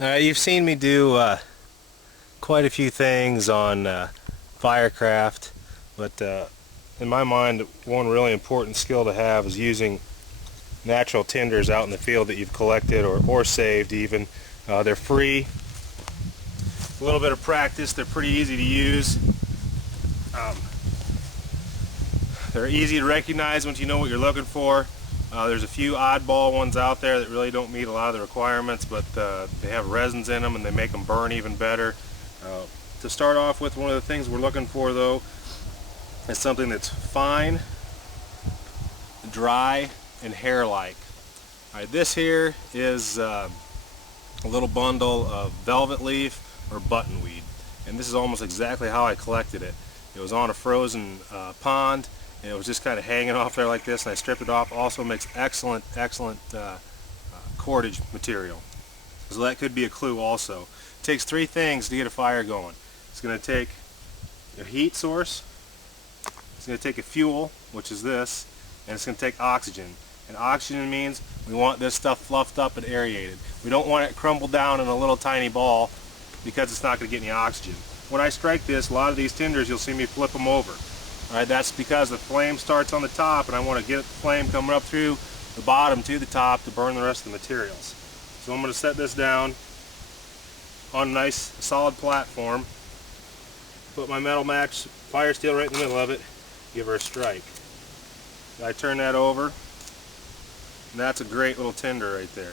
You've seen me do quite a few things on Firecraft, but in my mind, one really important skill to have is using natural tinders out in the field that you've collected or saved even. They're free. A little bit of practice, they're pretty easy to use. Um, they're easy to recognize once you know what you're looking for. There's a few oddball ones out there that really don't meet a lot of the requirements, but they have resins in them and they make them burn even better. To start off with, one of the things we're looking for though is something that's fine, dry, and hair-like. Alright, this here is a little bundle of velvet leaf or buttonweed, and this is almost exactly how I collected it. It was on a frozen pond, and it was just kind of hanging off there like this, and I stripped it off. Also makes excellent cordage material, so that could be a clue also. It takes three things to get a fire going. It's going to take a heat source, it's going to take a fuel, which is this, and it's going to take oxygen. And oxygen means we want this stuff fluffed up and aerated. We don't want it crumbled down in a little tiny ball because it's not going to get any oxygen. When I strike this, a lot of these tinders, you'll see me flip them over. Alright, that's because the flame starts on the top and I want to get the flame coming up through the bottom to the top to burn the rest of the materials. So I'm going to set this down on a nice solid platform, put my metal match fire steel right in the middle of it, give her a strike. I turn that over, and that's a great little tinder right there.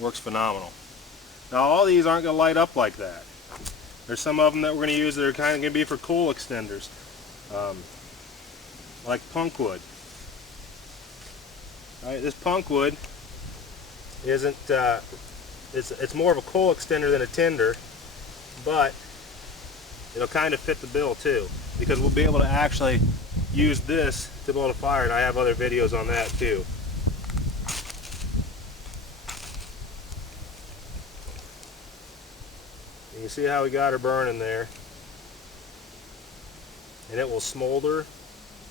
Works phenomenal. Now all these aren't going to light up like that. There's some of them that we're going to use that are kind of going to be for coal extenders, like punkwood. Alright, this punkwood isn't, it's more of a coal extender than a tinder, but it'll kind of fit the bill too, because we'll be able to actually use this to build a fire, and I have other videos on that too. You can see how we got her burning there, and it will smolder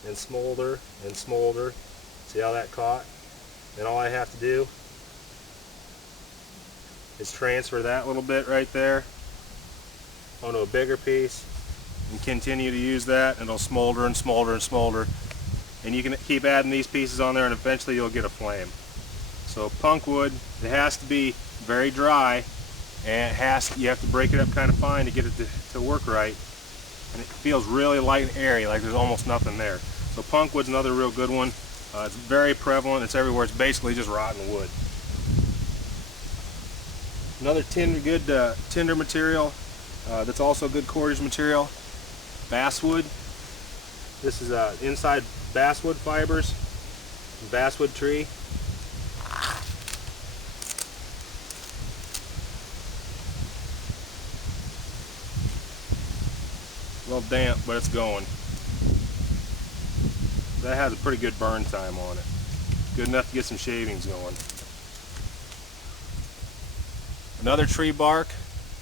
and smolder and smolder. See how that caught? And all I have to do is transfer that little bit right there onto a bigger piece and continue to use that, and it'll smolder and smolder and smolder, and you can keep adding these pieces on there and eventually you'll get a flame. So punkwood, it has to be very dry, and you have to break it up kind of fine to get it to work right, and it feels really light and airy, like there's almost nothing there. So punkwood's another real good one. It's very prevalent, it's everywhere. It's basically just rotten wood. Another good tinder material that's also good cordage material, basswood. This is inside basswood fibers, basswood tree. A little damp, but it's going. That has a pretty good burn time on it. Good enough to get some shavings going. Another tree bark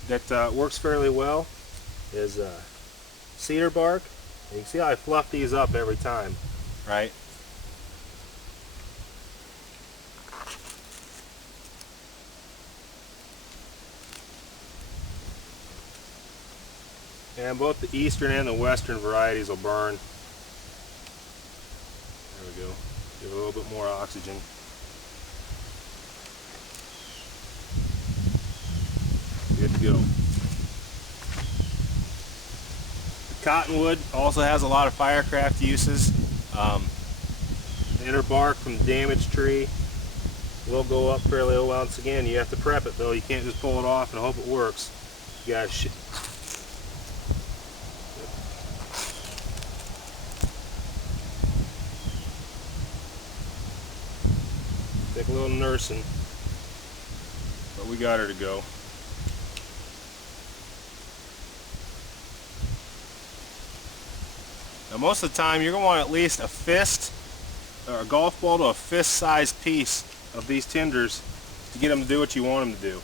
that works fairly well is cedar bark. And you can see how I fluff these up every time, right? And both the eastern and the western varieties will burn. There we go. Give it a little bit more oxygen. Good to go. Cottonwood also has a lot of firecraft uses. The inner bark from the damaged tree will go up fairly well. Once again, you have to prep it though. You can't just pull it off and hope it works. You gotta take a little nursing, but we got her to go. Now most of the time you're going to want at least a fist, or a golf ball to a fist-sized piece of these tinders to get them to do what you want them to do.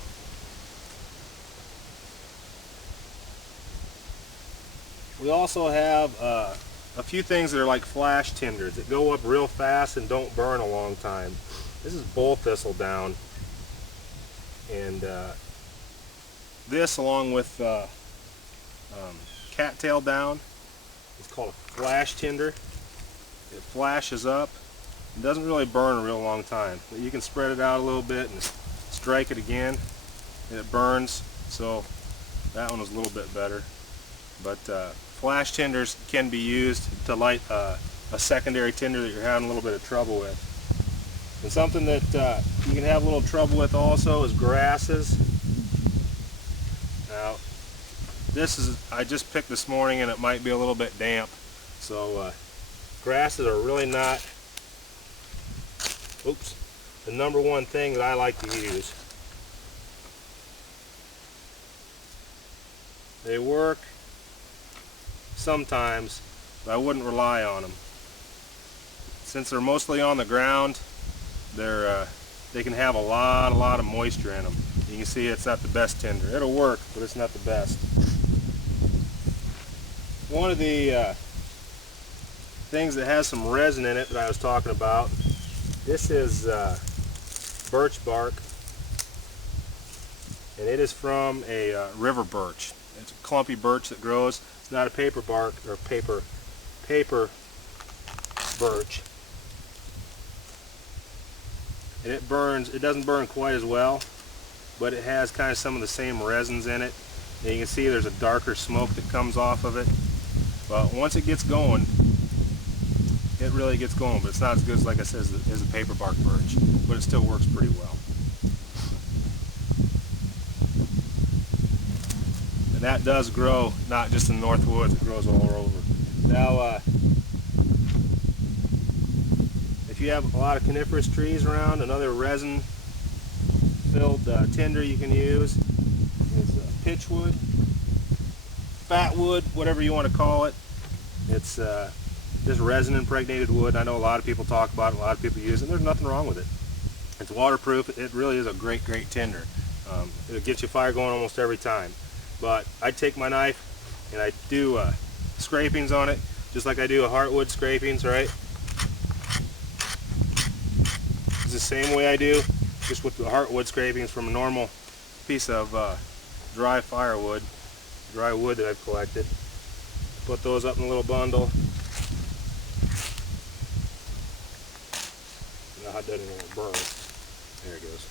We also have a few things that are like flash tinders that go up real fast and don't burn a long time. This is bull thistledown, and this along with cattail down. It's called a flash tinder. It flashes up. It doesn't really burn a real long time, but you can spread it out a little bit and strike it again and it burns. So that one was a little bit better. But flash tinders can be used to light a secondary tinder that you're having a little bit of trouble with. And something that you can have a little trouble with also is grasses. Now, this is, I just picked this morning and it might be a little bit damp. So grasses are really not, the number one thing that I like to use. They work sometimes, but I wouldn't rely on them. Since they're mostly on the ground, they can have a lot of moisture in them. You can see it's not the best tinder. It'll work, but it's not the best. One of the things that has some resin in it that I was talking about, this is birch bark, and it is from a river birch. It's a clumpy birch that grows. It's not a paper bark or paper birch. And it burns, it doesn't burn quite as well, but it has kind of some of the same resins in it. And you can see there's a darker smoke that comes off of it. But once it gets going, it really gets going, but it's not as good as, like I said, as a paper bark birch, but it still works pretty well. And that does grow not just in the North Woods, it grows all over. Now, if you have a lot of coniferous trees around, another resin-filled tinder you can use is pitchwood, fatwood, whatever you want to call it. It's just resin-impregnated wood. I know a lot of people talk about it, a lot of people use it, and there's nothing wrong with it. It's waterproof. It really is a great tinder. It'll get you fire going almost every time. But I take my knife and I do scrapings on it, just like I do a heartwood scrapings, right? It's the same way I do, just with the heartwood scrapings from a normal piece of dry firewood, dry wood that I've collected. Put those up in a little bundle. Now that doesn't even burn. There it goes.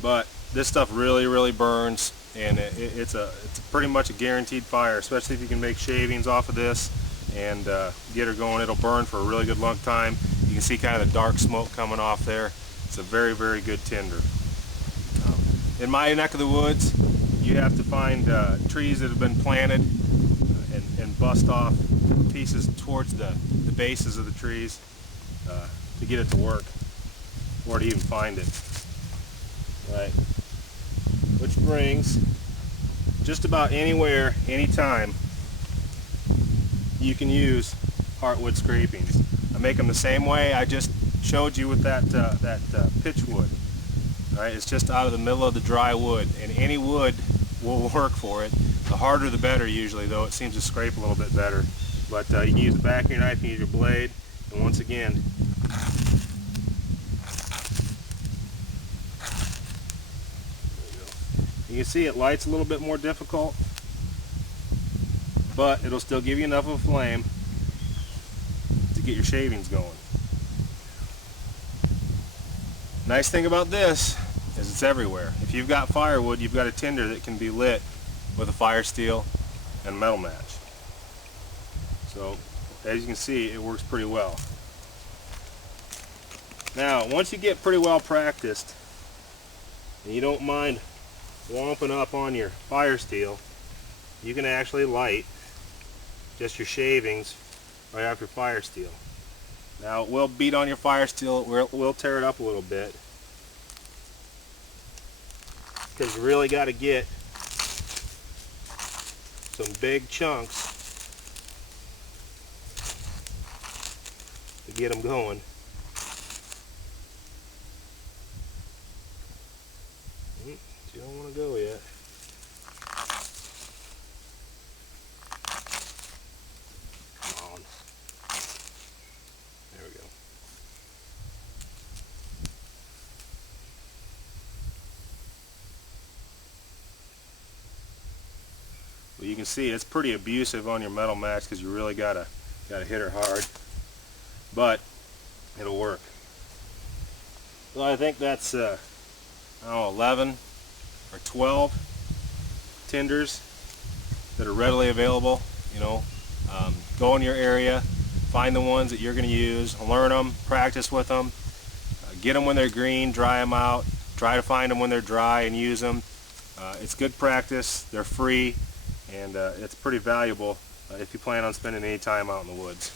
But this stuff really burns, and it's pretty much a guaranteed fire, especially if you can make shavings off of this and get her going. It'll burn for a really good long time. You can see kind of the dark smoke coming off there. It's a very good tinder. In my neck of the woods, you have to find trees that have been planted and bust off pieces towards the bases of the trees to get it to work, or to even find it. Right. Which brings, just about anywhere, anytime, you can use heartwood scrapings. I make them the same way I just showed you with that pitchwood. Right, it's just out of the middle of the dry wood, and any wood will work for it. The harder the better usually, though it seems to scrape a little bit better. But you can use the back of your knife, you can use your blade, and once again, you can see it lights a little bit more difficult, but it'll still give you enough of a flame to get your shavings going. Nice thing about this is it's everywhere. If you've got firewood, you've got a tinder that can be lit with a fire steel and a metal match. So as you can see, it works pretty well. Now once you get pretty well practiced and you don't mind womping up on your fire steel, you can actually light just your shavings right off your fire steel. Now it will beat on your fire steel, it will tear it up a little bit, because you really got to get some big chunks to get them going. You don't want to go yet. Come on. There we go. you can see it's pretty abusive on your metal match because you really gotta hit her hard, but it'll work. So I think that's I don't know, 11 or 12 tinders that are readily available. You know, go in your area, find the ones that you're going to use, learn them, practice with them, get them when they're green, dry them out, try to find them when they're dry and use them. It's good practice, they're free, and it's pretty valuable if you plan on spending any time out in the woods.